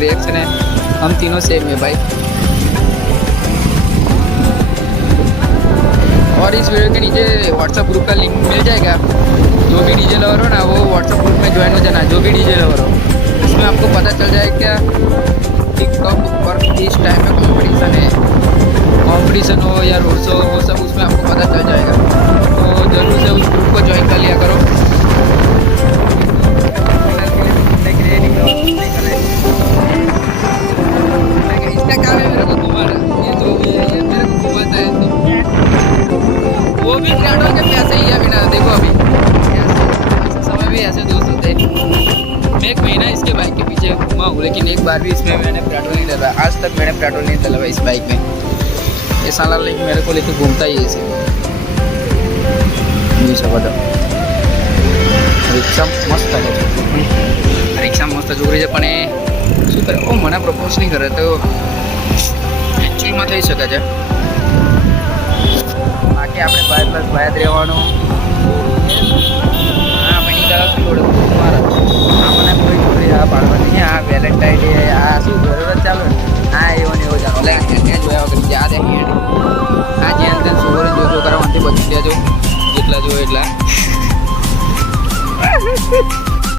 Reaction है, हम तीनों सेम है भाई। और इस वीडियो के नीचे व्हाट्सएप ग्रुप का लिंक मिल जाएगा। जो भी डीजे लवर हो ना वो व्हाट्सएप ग्रुप में ज्वाइन हो जाना, जो भी डीजे लवर हो। इसमें आपको पता चल जाएगा कि कब और किस टाइम में कंपटीशन हो या रोड शो, वो सब उसमें आपको पता चल जाएगा। तो ज़रूर से उस ग्रुप को ज्वाइन कर लिया करो। इसका काम है मेरे को घुमाना, ये जो भी है ये मेरे को घुमाता है। वो भी पेट्रोल के पैसे ही है बिना। देखो अभी समय भी ऐसे दोस्त होते हैं। मैं 1 महीना इसके बाइक के पीछे घूमा हूँ, लेकिन एक बार भी इसमें मैंने पेट्रोल नहीं डलवाया। आज तक मैंने पेट्रोल नहीं डलवाया इस बाइक में। ये साला लेकिन मेरे को लेकर घूमता ही है इसे। रिक्शा मस्त है, रिक्शा मस्त છોકરી છે પણ એ શું કરે, ઓ મને પ્રપોઝ નહીં કરે તો એકચ્યુઅલમાં થઈ શકે છે। બાકી આપણે બાય પ્લસ બાય જ રહેવાનું। હા મહિની કલાક જોડે મારા આપણને કોઈ છોકરી આ પાડવાની નહીં। આ વેલેન્ટાઇન ડે આ શું જરૂરત ચાલુ હા એવો ને એવો જાણો એટલે એને જોયા વગર યાદ આવી આ જેમ તેમ છોકરીને જોજો કરવાથી બચી દેજો જેટલા જો એટલા